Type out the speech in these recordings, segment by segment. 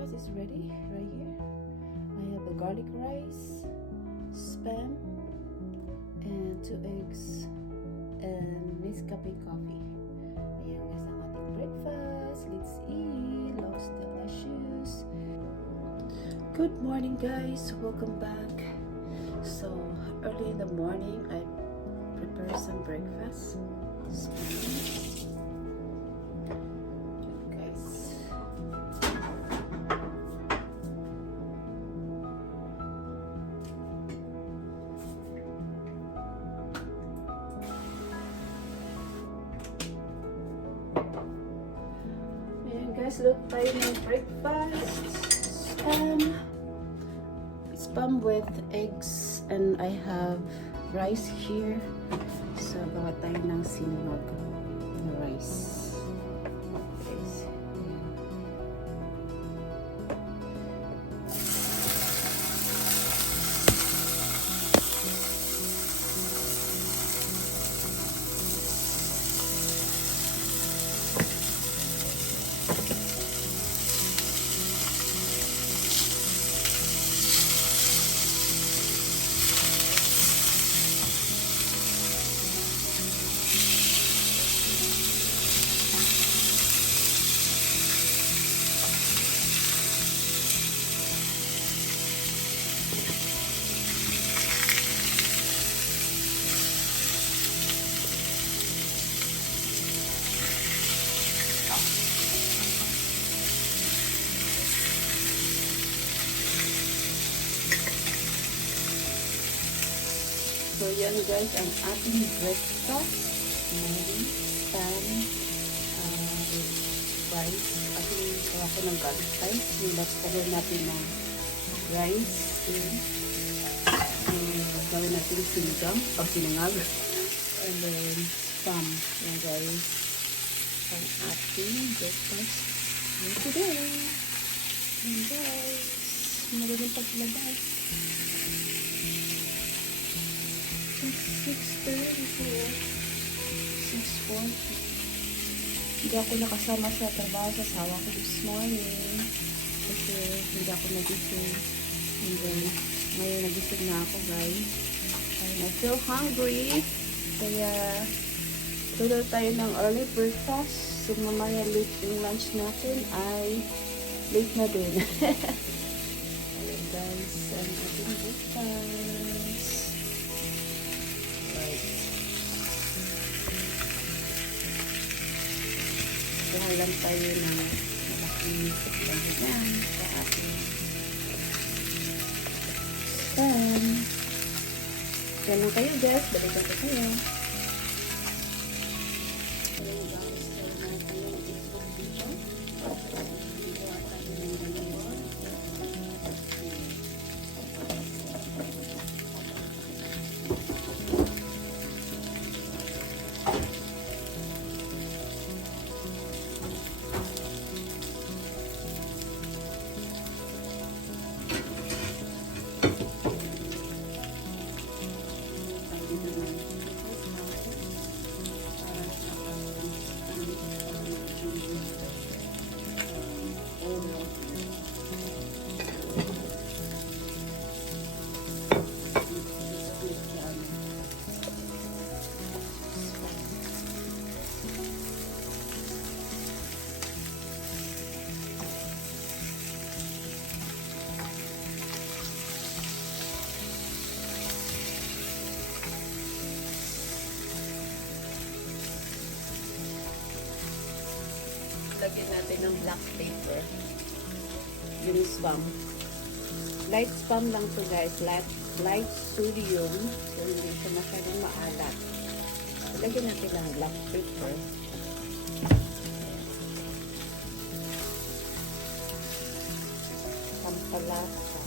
breakfast is ready right here. I have a garlic rice, spam, and 2 eggs, and Nescafe coffee. Ayan guys ang ating breakfast. Let's eat. Looks delicious. Good morning guys. Welcome back. So early in the morning I prepare some breakfast. Spam. Guys, look tayo ng breakfast. Spam with eggs, and I have rice here. So gawa tayo ng sinog na rice. Guys. So yan guys ang ating breakfast. Mary, spam, with rice. Ating gawa ko ng garlic rice. Nilagyan natin ng rice. Gawin natin sinigang pag sinangag. And then spam. Yan guys. Ang ating breakfast today. Yan guys. Magaling paglabas. 6:30 to 6:40. Hindi ako nakasama sa trabaho sa asawa ko this morning kasi hindi ako nagising, and then ngayon nagising na ako guys, and I feel hungry kaya tuloy tayo ng early breakfast. So mamaya late yung lunch natin ay late na din. Ayan guys, ang ating breakfast. Kuha lang tayo ng malaking langgam sa ating spam. Kaya lang kayo guys, balikan ko kayo. Ayan guys, kaya na tayo ng Facebook video. Gawa tayo ng dalawa. Lagyan natin ng black paper. Yung spam. Light spam lang to guys. Light sodium. So hindi siya masyadong maalat. So, lagyan natin ng black paper. Pampalasa.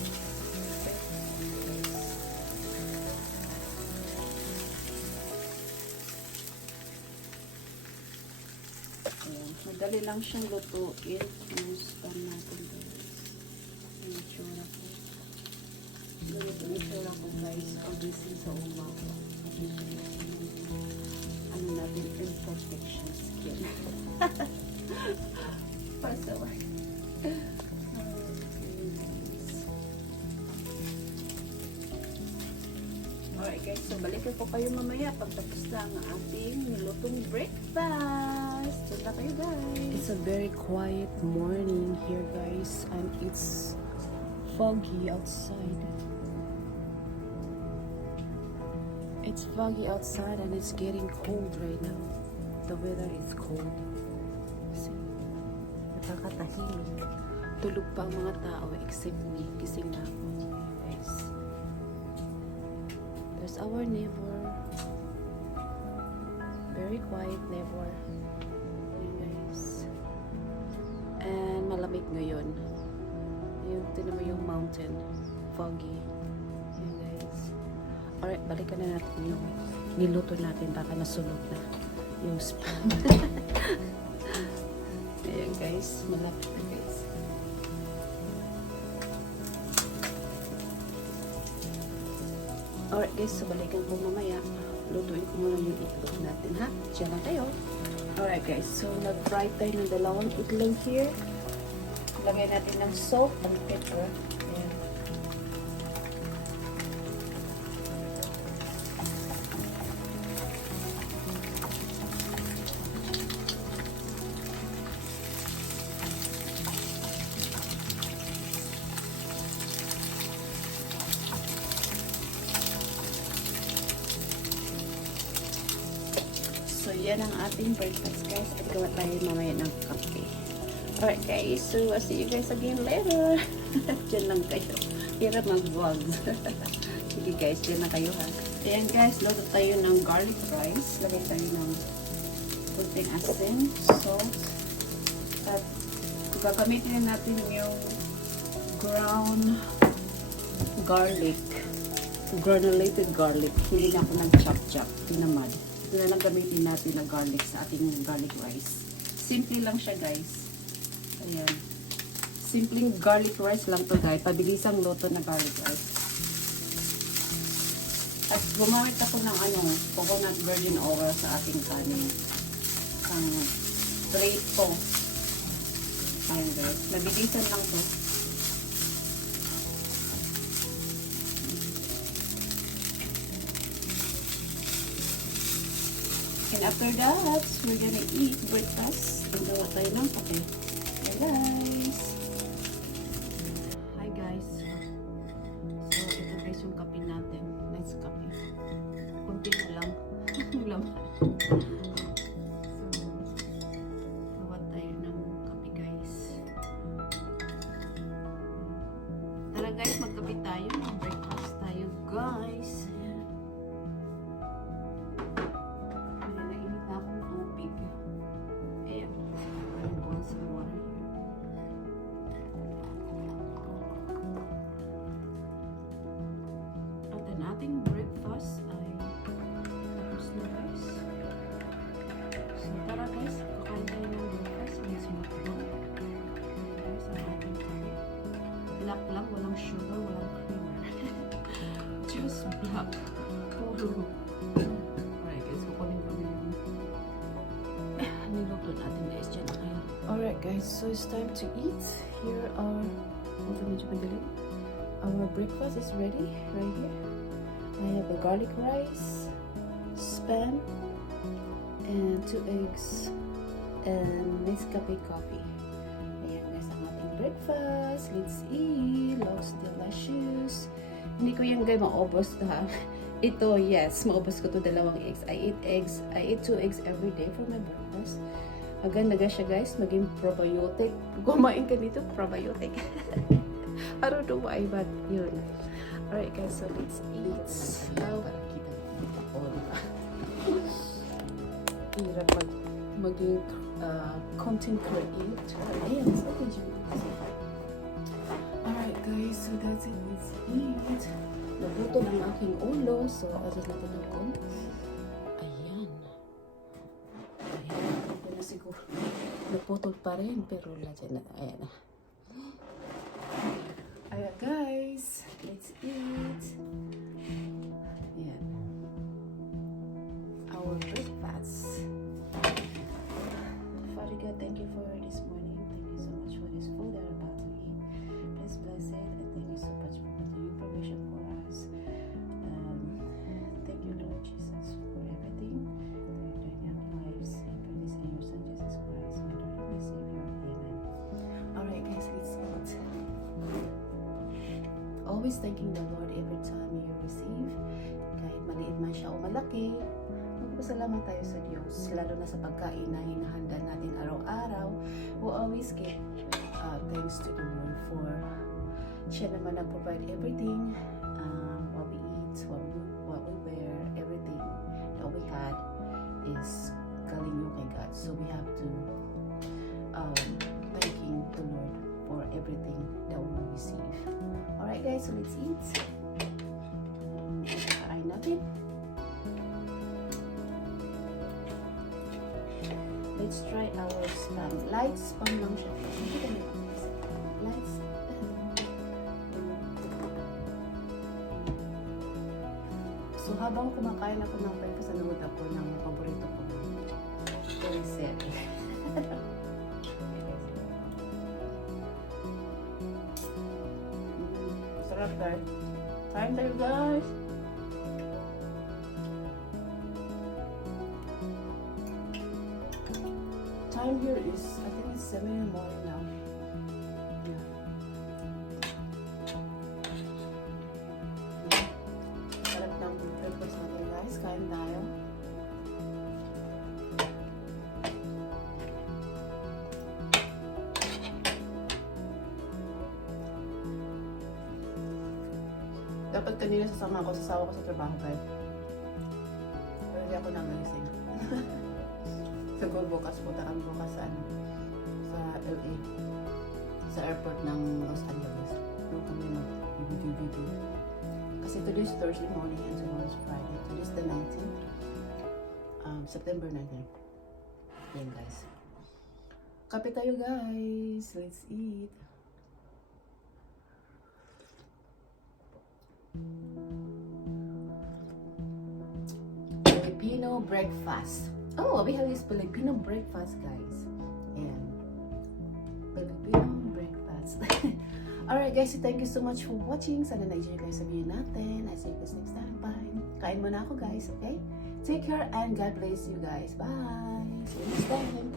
Madali lang siyang lutuin. Yung spam natin guys. Yung itsura ko. Ito yung itsura ko guys. Pagising sa umaga. Ano natin? Imperfection skin. Pasaway. guys, so balikan ko kayo mamaya pagtapos na ang ating nilutong breakfast. Tunda kayo guys. It's a very quiet morning here guys and it's foggy outside. It's foggy outside and it's getting cold right now. The weather is cold. See? Nakakatahimik. Tulog pa ang mga tao except me. Gising na ako. Guys. There's our neighbor. Very quiet neighbor. Ayan guys. And malamig ngayon. Ayun, tinan mo yung mountain. Foggy. Ayan guys. Alright, balikan na natin yung niluto natin. Baka nasunog na yung spam. Ayan guys. Malapit na guys. Alright guys, so balikan ko mamaya. Lutuin ko muna yung itlog natin ha. Diyan lang tayo. Alright guys, so nag-fry tayo ng dalawang itlog here. Lagay natin ng salt and pepper. Ayan. So, yan ang ating breakfast, guys. At gawa tayo mamaya ng kape. Alright, guys. So, I'll see you guys again later. Diyan lang kayo. Hirap mag-vlogs. Sige, guys. Diyan lang kayo, ha. Ayan, guys. Luto tayo ng garlic rice. Lagay tayo ng kunting asin, salt. At gagamitin natin yung ground garlic. Granulated garlic. Hindi na ako nag-chop-chop. Tinamad. Ito na lang gamitin natin na garlic sa ating garlic rice. Simple lang siya guys. Ayan. Simpleng garlic rice lang to guys. Pabilisang luto na garlic rice. At gumamit ako ng coconut virgin oil sa ating kanin. Ang prito. Ayan guys. Mabilisan lang to. And after that, we're gonna eat breakfast. And gawa tayo ng kape. Hi guys! Hi guys! So, ito guys yung kape natin. Nice kape. Kunti na lang. Laman. So, gawa tayo ng kape guys. Tara guys, magkape tayo. Breakfast tayo guys. Ating breakfast ay tapos na guys. So tara guys, kakain tayo ng breakfast. May sumukbang. Guys, ang ating kape. Black lang, walang sugar, walang creamer. Just black. Puro. Alright guys, kukunin ko na yung niluto natin guys. Diyan na kayo. Alright guys, so it's time to eat. Here are, medyo madali. Our breakfast is ready right here. I have a garlic rice, spam, and 2 eggs, and Nescafe coffee. Ayan guys ang ating breakfast. Let's eat. Looks delicious. Hindi ko yan guys maubos ha. Ito, yes, maubos ko to 2 eggs. I eat 2 eggs every day for my breakfast. Maganda siya guys, maging probiotic. Kumain ka dito, probiotic. I don't know why, but yun. Alright guys, so let's eat. Parang kita ako na. Hirap maging content creator. Ayan, so medyo. Alright guys, so that's it. Let's eat. Nabuto ng aking ulo, so adjust natin ng konti. Ayan. Ayan, ito na siguro. Naputol pa rin, pero dyan na. Ayan na. Ayan guys, let's eat. Ayan. Our breakfast. Father God, thank you for this morning. Thank you so much for this food that we're about to eat. Please bless it and thank you so much for the new provision for us. always thanking the Lord every time you receive. Kahit maliit man siya o malaki, magpasalamat tayo sa Diyos, lalo na sa pagkain na hinahanda natin araw-araw. We always give thanks to the Lord for siya naman nag-provide everything, what we eat, what we wear, everything that we had is galing yung kay God. So we have to thanking the Lord for everything that we receive. Alright guys, so let's eat. Kakain natin. Let's try our spam. Light spam lang siya. Light spam. So habang kumakain ako ng breakfast, nanood ako ng paborito ko. Reset. Sarap guys. Kain tayo guys. Time here is, I think it's 7 in the morning now. Yeah. Sarap ng breakfast natin guys. Kain tayo. Dapat kanina sasama ako, sasawa ko sa trabaho guys. Pero hindi ako namagising. Siguro bukas, punta kami bukas sa LA. Sa airport ng Los Angeles. Doon kami mag-video. Kasi today's Thursday morning and tomorrow's Friday. Today's the 19th. September 19th. Yan guys. Kape tayo guys. Let's eat. Filipino breakfast. Oh, we have this Filipino breakfast, guys. And Filipino breakfast. Alright, guys. So thank you so much for watching. Sana na-enjoy kayo sa video natin. I see you guys next time. Bye. Kain muna ako, guys. Okay? Take care and God bless you guys. Bye. See you next time.